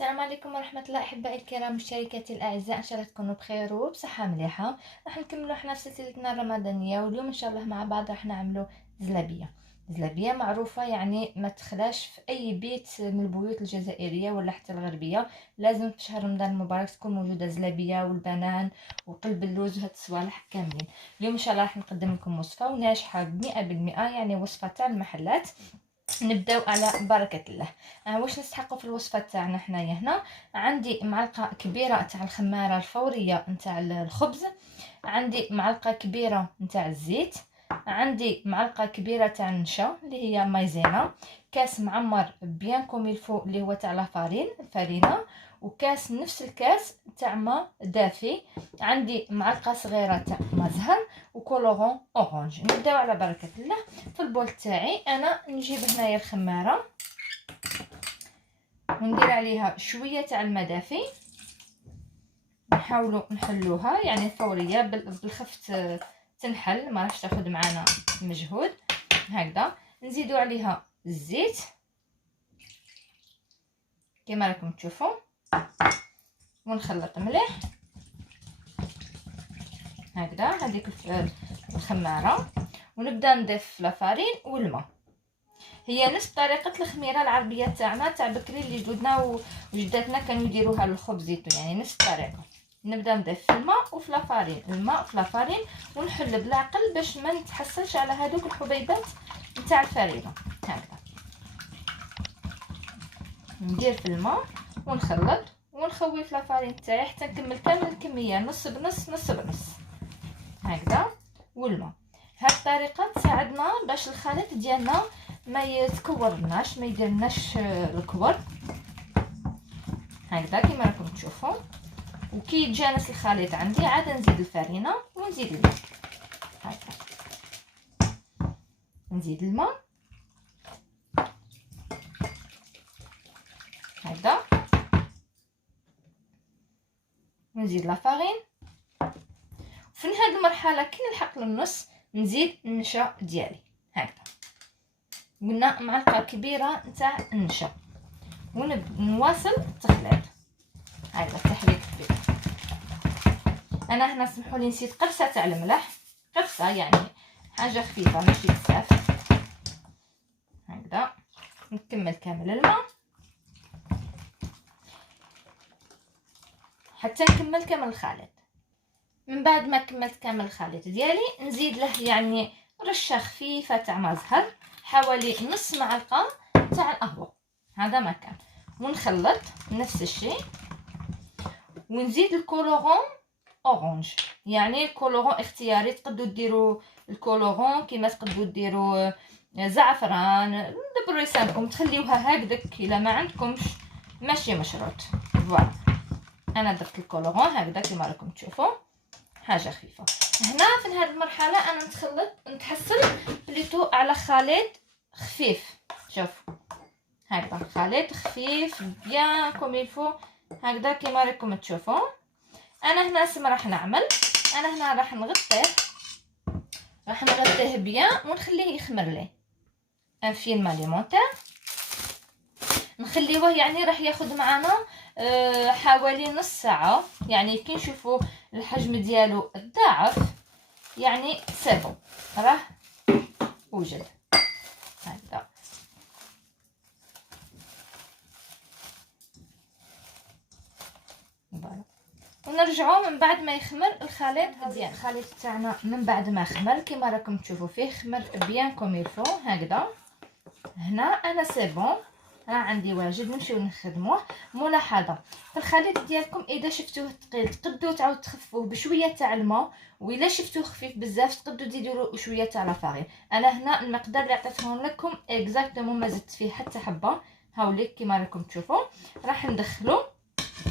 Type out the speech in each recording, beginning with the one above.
السلام عليكم ورحمة الله أحبائي الكرام مشتركاتي الأعزاء، إن شاء الله تكونوا بخير وبصحة مليحة. راح نكملوا حنا في سلسلتنا الرمضانية، واليوم إن شاء الله مع بعض راح نعملوا زلابية معروفة، يعني ما تخلاش في أي بيت من البيوت الجزائرية ولا حتى الغربية. لازم في شهر رمضان المبارك تكون موجودة زلابية والبنان وقلب اللوز وهاد الصوالح كاملين. اليوم إن شاء الله راح نقدم لكم وصفة وناجحة 100%، يعني وصفة تاع المحلات. نبداو على بركه الله. واش نستحقوا في الوصفه تاعنا حنايا؟ هنا عندي معلقه كبيره تاع الخماره الفوريه نتاع الخبز، عندي معلقه كبيره نتاع الزيت، عندي معلقه كبيره تاع النشا اللي هي مايزينا، كاس معمر بيان كوميلفو اللي هو تاع الفارينه، وكاس نفس الكاس تاع ما دافي، عندي معلقه صغيره تاع ما زهر وكولورون اورانج. نبداو على بركه الله. في البول تاعي انا نجيب هنايا الخماره وندير عليها شويه تاع الماء دافي، نحاولوا نحلوها يعني فوريه بالخفت تنحل، ما راحش تاخذ معنا مجهود. هكذا نزيدوا عليها الزيت كما راكم تشوفوا، ونخلط مليح هكذا هذيك الخماره، ونبدا نضيف لافارين والماء. هي نفس طريقه الخميره العربيه تاعنا تاع بكري اللي جدودنا وجداتنا كانوا يديروها للخبزيتو، يعني نفس الطريقه. نبدا نضيف في الماء وفي لافارين ونحل بالعقل باش ما نتحصلش على هذوك الحبيبات نتاع الفرينه. هكذا ندير في الماء ونخلط ونخوي في لافارين تاعي حتى نكمل كامل الكميه، نص بنص هكذا. والماء هاد الطريقه تساعدنا باش الخليط ديالنا ما يتكورناش، ما يديرناش الكور. هكذا كما راكم تشوفوا. وكي يتجانس الخليط عندي عاد نزيد الفرينه ونزيد الماء. هكذا نزيد الماء هكذا، ونزيد لافارين. في هذه المرحله كي نلحق للنص نزيد النشا ديالي. هكذا قلنا معلقه كبيره نتاع النشا، ونواصل التخليط. هكذا التحليط كبير. انا هنا سمحوا لي نسيت قرصه تاع الملح، قرصه يعني حاجه خفيفه ماشي بزاف. هكذا نكمل كامل الماء حتى نكمل كامل الخليط. من بعد ما كملت كامل الخليط ديالي نزيد له يعني رشه خفيفه تاع ما زهر، حوالي نص معلقه تاع القهوه، هذا ما كان. ونخلط نفس الشيء، ونزيد الكولورون اورانج. يعني الكولورون اختياري، تقدروا ديروا الكولورون كيما تقدروا ديروا زعفران، دبروا لسانكم تخليوها هكذاك الا ما عندكمش ماشي مشروط. فوالا انا درت الكولورون هكذا كما راكم تشوفوا، حاجه خفيفه. هنا في هذه المرحله انا نتحصل بليتو على خليط خفيف. شوف هكذا خليط خفيف بيان كوميلفو هكذا كما راكم تشوفوا. انا هنا راح نعمل، انا هنا راح نغطيه بيان ونخليه يخمر ليه ان فيلم اليمونتير. نخليوه يعني راح ياخذ معنا حوالي نص ساعه، يعني كي نشوفوا الحجم ديالو تضاعف يعني سيبو راه وجد. هكذا ونرجعوا من بعد ما يخمر الخليط ديالنا. الخليط تاعنا من بعد ما خمر كما راكم تشوفوا فيه خمر بيان كوميلفو هكذا. هنا انا سيبون راه عندي واجد نمشيو نخدموه. ملاحظه في الخليط ديالكم اذا شفتوه ثقيل تقدروا تعاود تخففوه بشويه تاع الماء، واذا شفتوه خفيف بزاف تقدروا تزيدوا شويه تاع لافارين. انا هنا المقدار اللي عطيتهم لكم اكزاكتومون ما زدت فيه حتى حبه. هاوليك كما راكم تشوفوا راح ندخلو.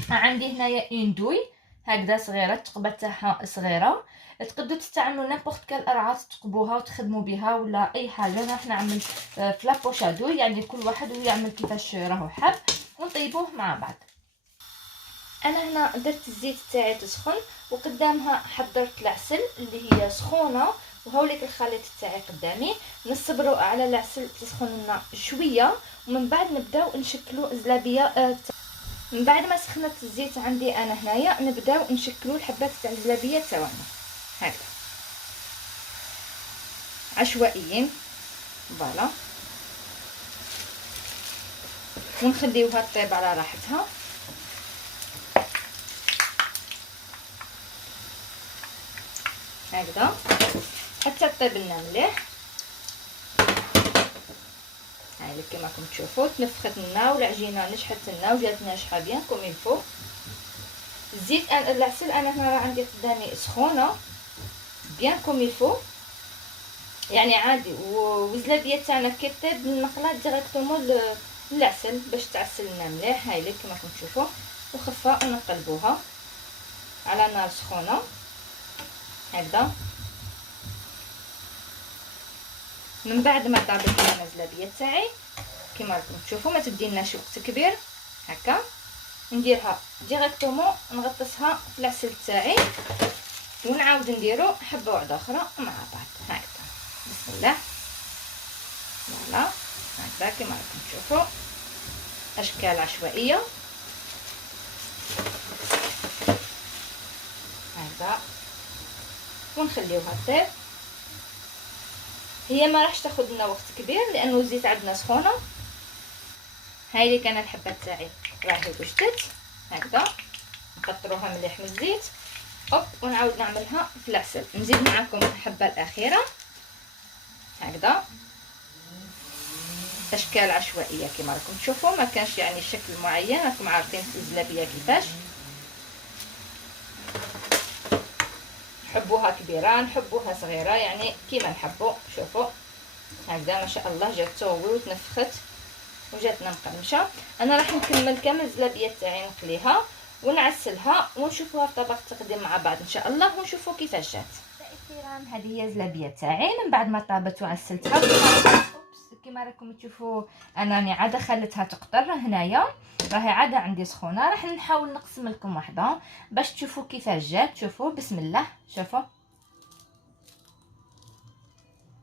عندي هنايا اندوي هكذا صغيره، التقبه تاعها صغيره، تقدروا تستعملوا نيمبورط كال قرعه تقبوها وتخدموا بها ولا اي حاجه. راح نعمل في لابوشادو، يعني كل واحد ويعمل كيفاش راهو حاب، ونطيبوه مع بعض. انا هنا درت الزيت تاعي تسخن، وقدامها حضرت العسل اللي هي سخونه، وهوليك الخليط تاعي قدامي. نصبروا على العسل تسخن لنا شويه، ومن بعد نبداو نشكلوا زلابيه من بعد ما سخنت الزيت عندي انا هنايا نبداو نشكلوا الحبات تاع الزلابيه تاعنا هكذا عشوائيين فوالا، ونخليوها طيب على راحتها. هكذا حتى طيب لنا مليح. هاي كما راكم تشوفوا تنفخت لنا والعجينه نشحت لنا وجات ناجحه بيان كوم يلفو. الزيت العسل انا هنا راه عندي قدامي سخونه بيان كوم يلفو يعني عادي. والزلابيه تاعنا كي طيب نقلات ديريكتومون العسل باش تعسل لنا مليح. هاي لي كما راكم تشوفوا وخفه نقلبوها على نار سخونه هكذا. من بعد ما طابت لنا الزلابيه تاعي كما راكم تشوفوا ما تديناش وقت كبير هكا، نديرها ديريكتومون نغطسها في العسل تاعي ونعاود نديرو حبه واحده اخرى مع بعض هكذا. بسم الله فوالا هكذا كما راكم تشوفوا اشكال عشوائيه هكذا ونخليوها طيب. هي ما راحش تاخذ لنا وقت كبير لانه الزيت عندنا سخونه. هاي اللي كانت الحبه تاعي راهي وجدت هكذا نقطروها مليح من الزيت هوب ونعاود نعملها في العسل. نزيد معكم الحبه الاخيره هكذا اشكال عشوائيه كما راكم تشوفوا ما كانش يعني شكل معين. راكم عارفين الزلابيه كيفاش نحبوها كبيره نحبوها صغيره يعني كيما نحبوا. شوفوا هكذا ما شاء الله جات طوي وتنفخت وجاتنا مقرمشه. انا راح نكمل كامل الزلابيه تاعي نقليها ونعسلها ونشوفوها في طبق التقديم مع بعض ان شاء الله ونشوفوا كيفاش جات. الكرام هذه هي الزلابيه تاعي من بعد ما طابت وعسلتها كما راكم تشوفوا انني عاده خليتها تقطر. هنايا راهي عاده عندي سخونه. راح نحاول نقسم لكم واحده باش تشوفوا كيفاش جات. شوفوا بسم الله شوفوا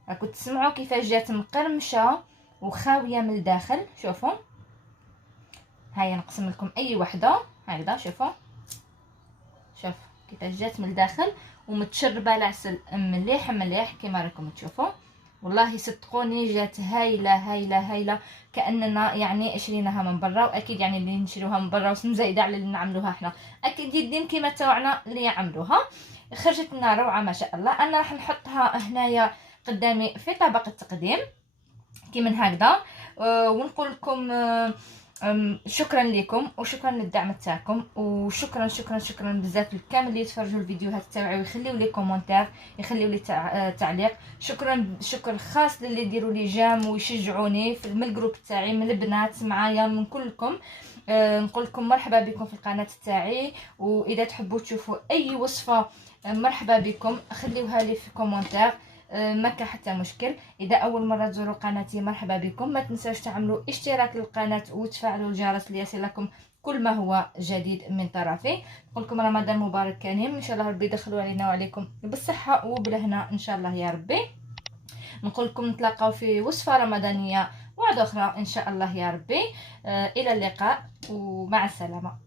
راكم تسمعوا كيفاش جات مقرمشه وخاويه من الداخل. شوفوا هيا نقسم لكم اي وحده هكذا. شوفوا شوف كيفاش جات من الداخل ومتشربه العسل مليح مليح كما راكم تشوفوا. والله صدقوني جات هايله هايله هايله كاننا يعني شريناها من برا. واكيد يعني اللي نشروها من برا ومزايده على اللي نعملوها احنا اكيد جدين كيما تاعنا اللي يعملوها. خرجت لنا روعه ما شاء الله. انا راح نحطها هنايا قدامي في طبق التقديم كيما هكذا. ونقول لكم شكرا لكم وشكرا للدعم تاعكم وشكرا شكرا شكرا بزاف لكامل اللي يتفرجوا الفيديوهات تاعي ويخليوا لي كومونتير يخليوا لي تعليق. شكرا شكر خاص للي يديروا لي جام ويشجعوني من الجروب تاعي من البنات معايا من كلكم. نقول لكم مرحبا بكم في القناه تاعي. واذا تحبوا تشوفوا اي وصفه مرحبا بكم خليوها لي في كومونتير ما كان حتى مشكل. اذا اول مره تزوروا قناتي مرحبا بكم. ما تنساوش تعملوا اشتراك للقناه وتفعلوا الجرس ليصلكم كل ما هو جديد من طرفي. نقول لكم رمضان مبارك كريم ان شاء الله ربي يدخلوا علينا وعليكم بالصحه وبالهنا ان شاء الله يا ربي. نقول لكم نتلاقاو في وصفه رمضانيه واحده اخرى ان شاء الله يا ربي. الى اللقاء ومع السلامه.